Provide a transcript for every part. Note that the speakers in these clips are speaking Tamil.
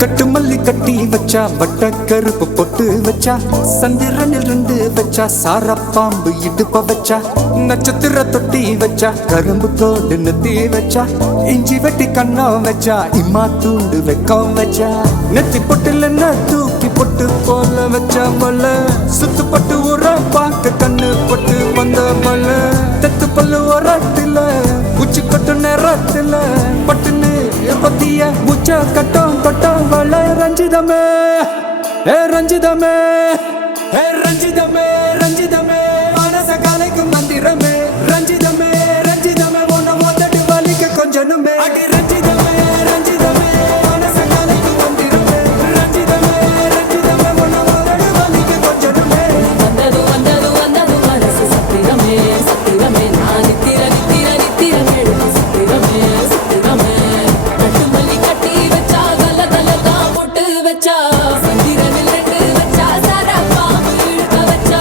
கட்டு மல்லி கட்டி வச்சா வட்ட கருப்பு பொட்டு வச்சா சந்திரனில் இருந்து வச்சா சார பாம்பு இடுப்ப வச்சா நட்சத்திர தொட்டி வச்சா கரும்பு தோடு நெத்தி வச்சா இஞ்சி வெட்டி கண்ணம் வச்சா இம்மா தூண்டு வெக்கம் வச்சா நெத்தி பொட்டுல தூக்கி பொட்டு போல வச்சா மல்ல சுத்து பட்டு உர பார்க்க கண்ணு பொட்டு வந்த மல்ல தெத்து பல்லு உரத்துல உச்சி கொட்டு நேரத்துல பட்டுன்னு பத்திய முச்ச கட்டம் கட்டம் வள ரஞ்சிதமே ஏ ரஞ்சிதமே ஏ ரஞ்சிதமே ரஞ்சிதமே மனச கலைக்கும் மந்திரமே ரஞ்சிதமே ரஞ்சிதமே ஒன்ன ஓதட்டு வலிக்க கொஞ்சனுமே அடி ரஞ்சிதமே ரஞ்சிதமே மனச கலைக்கும் மந்திரமே ரஞ்சிதமே ரஞ்சிதமே ஒன்ன ஓதட்டு வலிக்க கொஞ்சனுமே வந்தது வந்தது வந்தது மனசு சத்திரமே சத்திரமே நான் நித்திர நித்திர நித்திர கேடு சத்திரமே சத்திரமே கட்டு மல்லி கட்டி வச்சா கல கல தான் போட்டு வச்சா சந்திரனில் ரெண்டு வச்சா சாரா பாம்பு இழுக்க வச்சா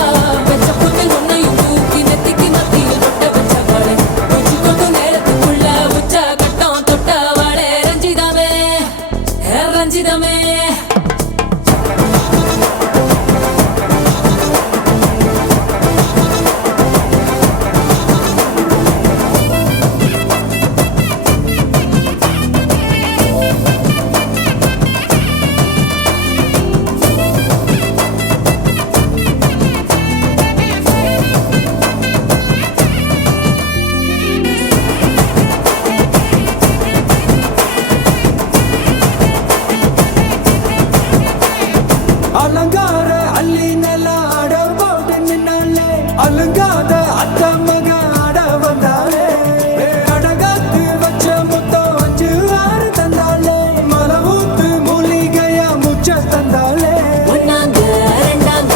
வச்ச பொண்ணில் ஒன்னையும் தூக்கி நெத்திக்கு மத்தியில் தொட்ட வச்ச வாழை உச்சி கொண்டு நேரத்துக்குள்ள உச்ச கட்டம் தொட்ட வாழை ரஞ்சிதமே ரஞ்சிதமே அலங்கார அள்ளி நல்ல ஆட போட்டு நின்னாலே அலங்காத அத்த மக ஆட வந்தாலே அடகாத்து வச்ச முத்தம் 5 6 தந்தாலே மலை ஊத்து மூலிகையா முச்ச தந்தாலே ஒன்னாங்க ரெண்டாங்க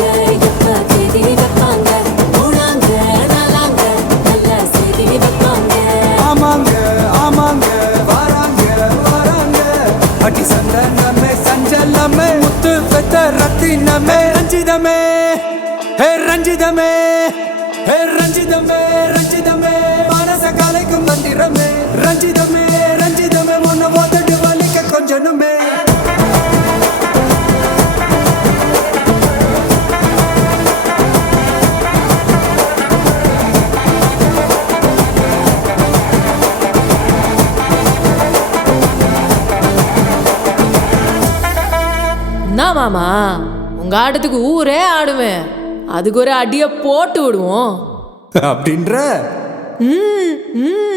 எப்ப தேதி வைப்பாங்க மூணாங்க நாலாங்க நல்ல செய்தி வைப்பாங்க ஆமாங்க ஆமாங்க வராங்க வராங்க அடி சந்தனமே சஞ்சலமே முத்து பெத்த ரத்தினமே ரஞ்சிதமே ஹே ரஞ்சிதமே ஹே ரஞ்சிதமே ரஞ்சிதமே மனச கலைக்கும் மந்திரமே ரஞ்சிதமே ரஞ்சிதமே ஒன்ன ஓதட்டு வலிக்க கொஞ்சனுமே என்ன மாமா உங்க ஆட்டத்துக்கு ஊரே ஆடுவேன் அதுக்கு ஒரு அடிய போட்டு விடுவோம் அப்படின்ற ம் ம்